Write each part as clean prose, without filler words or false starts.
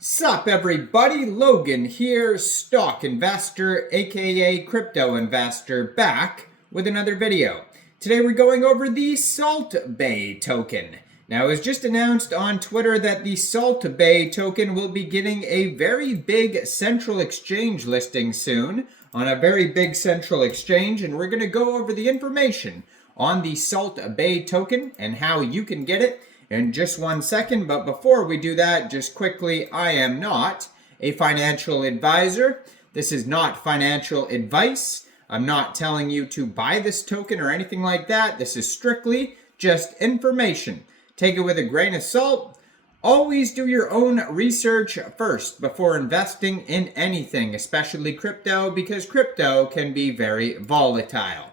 Sup everybody, Logan here, stock investor aka crypto investor, back with another video. Today we're going over the Sbae token. Now it was just announced on Twitter that the Sbae token will be getting a very big central exchange listing soon on a very big central exchange, and we're going to go over the information on the Sbae token and how you can get it in just 1 second. But before we do that, just quickly, I am not a financial advisor. This is not financial advice. I'm not telling you to buy this token or anything like that. This is strictly just information. Take it with a grain of salt. Always do your own research first before investing in anything, especially crypto, because crypto can be very volatile.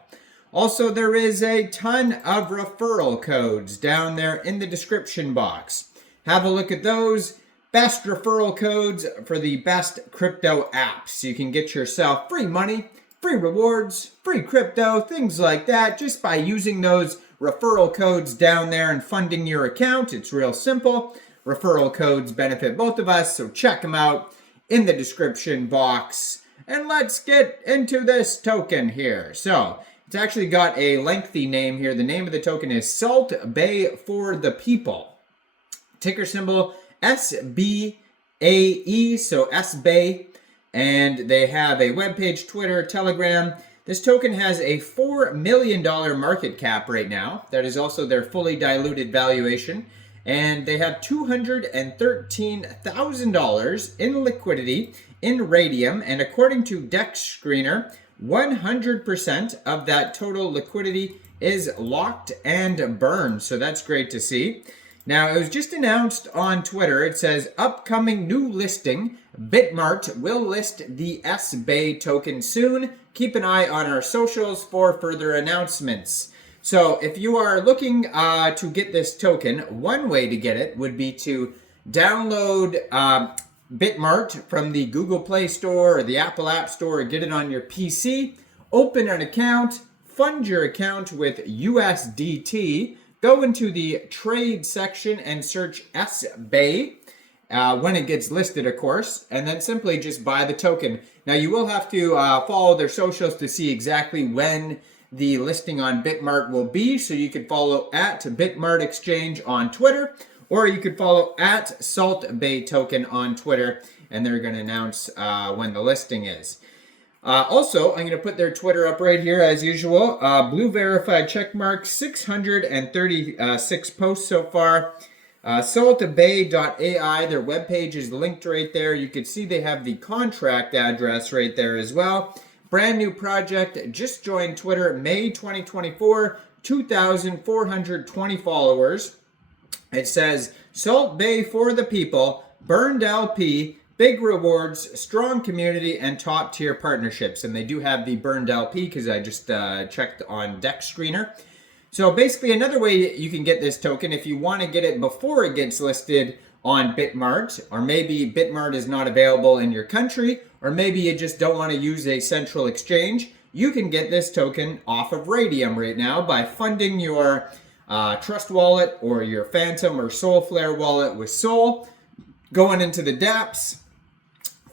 Also, there is a ton of referral codes down there in the description box. Have a look at those. Best referral codes for the best crypto apps. You can get yourself free money, free rewards, free crypto, things like that, just by using those referral codes down there and funding your account. It's real simple. Referral codes benefit both of us, so check them out in the description box. And let's get into this token here. So, it's actually got a lengthy name here. The name of the token is Sbae for the people. Ticker symbol SBAE, so Sbae. And they have a webpage, Twitter, Telegram. This token has a $4 million market cap right now. That is also their fully diluted valuation. And they have $213,000 in liquidity in Raydium. And according to Dex Screener, 100% of that total liquidity is locked and burned. So that's great to see. Now, it was just announced on Twitter. It says, upcoming new listing. Bitmart will list the Sbae token soon. Keep an eye on our socials for further announcements. So if you are looking to get this token, one way to get it would be to download Bitmart from the Google Play Store or the Apple App Store, or get it on your PC, open an account, fund your account with USDT, go into the trade section and search Sbae when it gets listed, of course, and then simply just buy the token. Now you will have to follow their socials to see exactly when the listing on Bitmart will be, so you can follow at Bitmart Exchange on Twitter, or you could follow at Sbae token on Twitter, and they're going to announce when the listing is. Also, I'm going to put their Twitter up right here as usual. Blue verified checkmark, 636 posts so far. Sbae.ai, their webpage is linked right there. You can see they have the contract address right there as well. Brand new project, just joined Twitter May 2024, 2,420 followers. It says, Sbae for the people, burned LP, big rewards, strong community, and top tier partnerships. And they do have the burned LP because I just checked on Dex Screener. So basically another way you can get this token, if you want to get it before it gets listed on Bitmart, or maybe Bitmart is not available in your country, or maybe you just don't want to use a central exchange, you can get this token off of Raydium right now by funding your Trust wallet or your Phantom or Soulflare wallet with Sol, going into the dApps,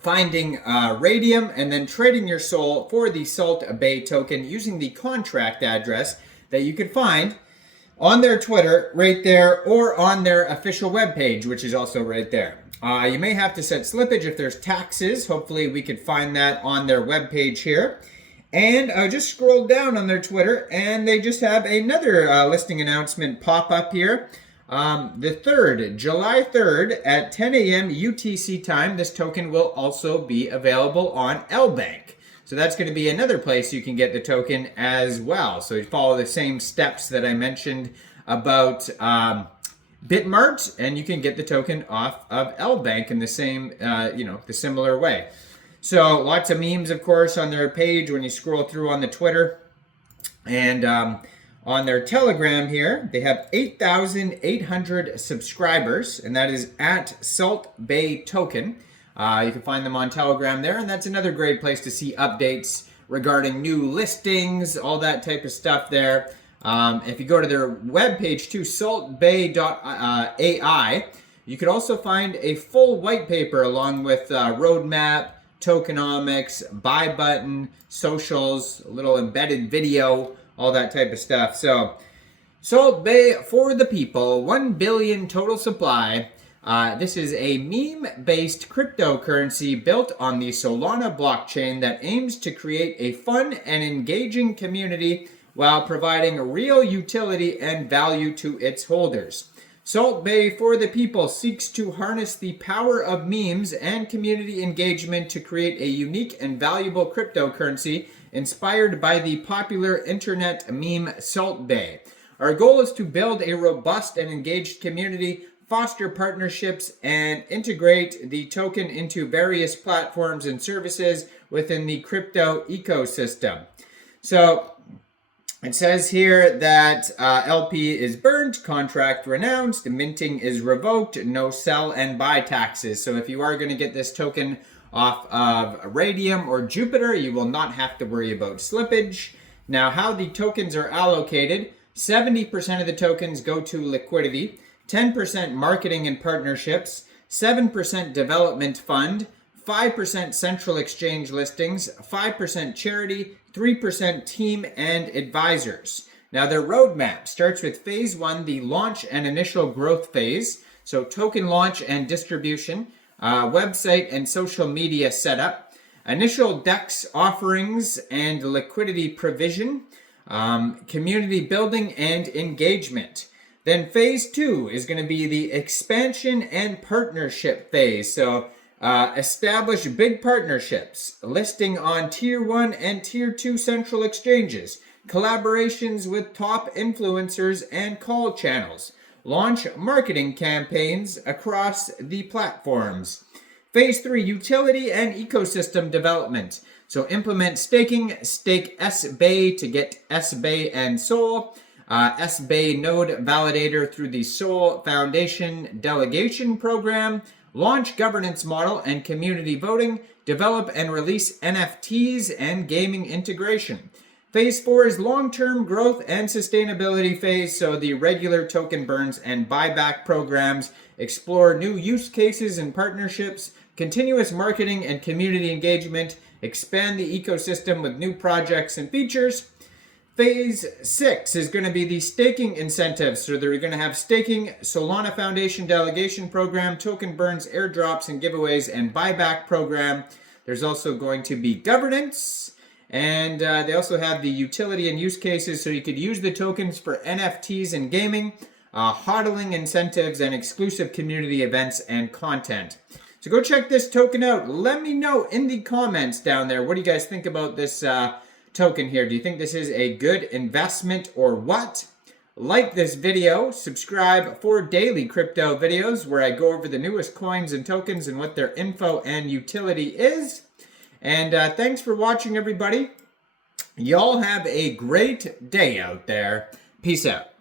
finding Raydium, and then trading your Sol for the Sbae token using the contract address that you can find on their Twitter right there, or on their official webpage, which is also right there. You may have to set slippage if there's taxes. Hopefully we could find that on their webpage here. And I just scrolled down on their Twitter, and they just have another listing announcement pop up here. The 3rd, July 3rd at 10 a.m. UTC time, this token will also be available on Lbank. So that's going to be another place you can get the token as well. So you follow the same steps that I mentioned about Bitmart, and you can get the token off of Lbank in the same, the similar way. So lots of memes, of course, on their page when you scroll through on the Twitter. And on their Telegram here, they have 8,800 subscribers, and that is at Sbae token. You can find them on Telegram there, and that's another great place to see updates regarding new listings, all that type of stuff there. If you go to their webpage too, Sbae.ai, You could also find a full white paper along with roadmap, tokenomics, buy button, socials, a little embedded video, all that type of stuff. So Sbae for the people, 1 billion total supply. This is a meme-based cryptocurrency built on the Solana blockchain that aims to create a fun and engaging community while providing real utility and value to its holders. Sbae for the people seeks to harness the power of memes and community engagement to create a unique and valuable cryptocurrency inspired by the popular internet meme Sbae. Our goal is to build a robust and engaged community, foster partnerships, and integrate the token into various platforms and services within the crypto ecosystem. So it says here that LP is burned, contract renounced, minting is revoked, no sell and buy taxes. So if you are going to get this token off of Raydium or Jupiter, you will not have to worry about slippage. Now, how the tokens are allocated: 70% of the tokens go to liquidity, 10% marketing and partnerships, 7% development fund, 5% central exchange listings, 5% charity, 3% team and advisors. Now, their roadmap starts with phase 1, the launch and initial growth phase. So token launch and distribution, website and social media setup, initial DEX offerings and liquidity provision, community building and engagement. Then phase 2 is going to be the expansion and partnership phase. So establish big partnerships, listing on Tier 1 and Tier 2 central exchanges, collaborations with top influencers and call channels, launch marketing campaigns across the platforms. Phase 3, utility and ecosystem development. So implement staking, stake Sbae to get Sbae and Sol, Sbae node validator through the Sol Foundation delegation program, launch governance model and community voting, develop and release NFTs and gaming integration. Phase 4 is long-term growth and sustainability phase, so the regular token burns and buyback programs, explore new use cases and partnerships, continuous marketing and community engagement, expand the ecosystem with new projects and features. Phase 6 is going to be the staking incentives. So they're going to have staking, Solana Foundation delegation program, token burns, airdrops and giveaways, and buyback program. There's also going to be governance. And they also have the utility and use cases. So you could use the tokens for NFTs and gaming, hodling incentives, and exclusive community events and content. So go check this token out. Let me know in the comments down there. What do you guys think about this token here? Do you think this is a good investment or what? Like this video, subscribe for daily crypto videos where I go over the newest coins and tokens and what their info and utility is. And thanks for watching, everybody. Y'all have a great day out there. Peace out.